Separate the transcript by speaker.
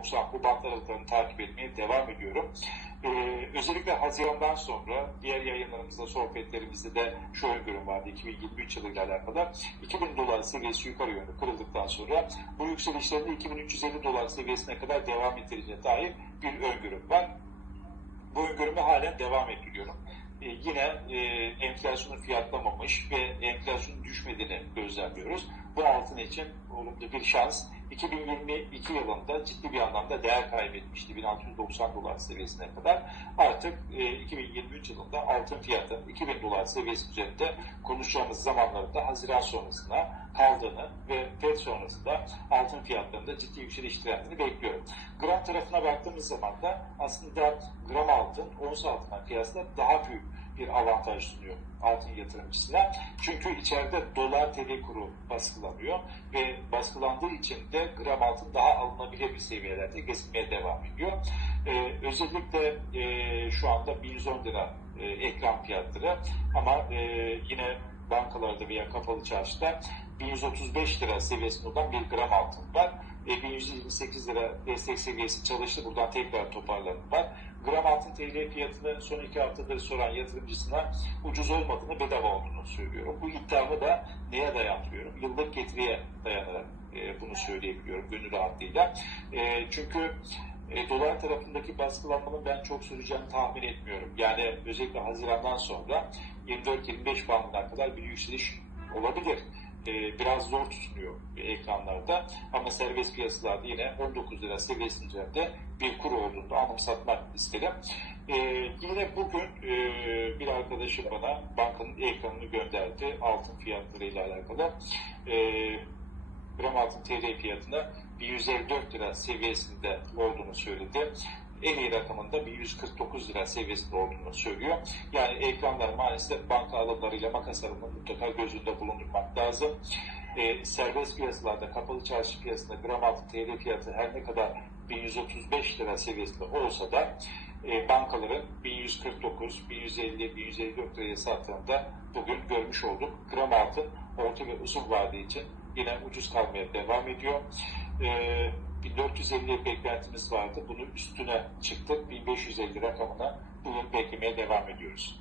Speaker 1: 90 bu bant aralıklarını takip etmeye devam ediyorum. Ee, özellikle Haziran'dan sonra diğer yayınlarımızda, sohbetlerimizde de şu öngörüm vardı 2023 yılıyla alakalı. 2000 dolar seviyesi yukarı yönlü kırıldıktan sonra bu yükselişlerin 2350 dolar seviyesine kadar devam ettireceğine dair bir öngörüm var. Bu öngörümü halen devam ettiriyorum. Ee, yine e, enflasyonun fiyatlamamış ve enflasyonun düşmediğini gözlemliyoruz. Bu altın için olumlu bir şans. 2022 yılında ciddi bir anlamda değer kaybetmişti 1690 dolar seviyesine kadar. Artık e, 2023 yılında altın fiyatı 2000 dolar seviyesi üzerinde konuşacağımız zamanlarda Haziran sonrasına kaldığını ve FED sonrasında altın fiyatlarında ciddi yükseliş trendini bekliyorum. Gram tarafına baktığımız zaman da aslında gram altın ons altına kıyasla daha büyük bir avantaj sunuyor altın yatırımcısına. Çünkü içeride dolar TL kuru baskılanıyor ve baskılandığı için de gram altın daha alınabilir bir seviyelerde kesilmeye devam ediyor. Ee, özellikle e, şu anda 1110 lira e, ekran fiyatları ama e, yine bankalarda veya kapalı çarşıda 1135 lira seviyesinde olan bir gram altın var. E, 1128 lira destek seviyesi çalıştı. Buradan tekrar toparlanma var. Gram altın TL fiyatını son iki haftadır soran yatırımcısına ucuz olmadığını, bedava olduğunu söylüyorum. Bu iddiamı da neye dayandırıyorum? Yıllık getiriye dayanarak e, bunu söyleyebiliyorum gönül rahatlığıyla. E, çünkü e, dolar tarafındaki baskılanmanın ben çok süreceğini tahmin etmiyorum. Yani özellikle Haziran'dan sonra 24-25 bandına kadar bir yükseliş olabilir. E, biraz zor tutunuyor ekranlarda ama serbest piyasalarda yine 19 lira seviyesinin üzerinde bir kur olduğunu anımsatmak isterim. E, yine bugün e, bir arkadaşım bana bankanın ekranını gönderdi altın fiyatları ile alakalı. E, gram altın TL fiyatına 154 lira seviyesinde olduğunu söyledi. En iyi rakamında 1149 lira seviyesinde olduğunu söylüyor. Yani ekranlar maalesef banka alımlarıyla makas alımını mutlaka gözünde bulundurmak lazım. E, serbest piyasalarda, kapalı çarşı piyasasında gram altın TL fiyatı her ne kadar 1135 lira seviyesinde olsa da e, bankaların 1149, 1150, 1154 liraya sattığında bugün görmüş olduk. Gram altın orta ve uzun vade için yine ucuz kalmaya devam ediyor. E, 1450 beklentimiz vardı. Bunun üstüne çıktık. 1550 rakamına bugün beklemeye devam ediyoruz.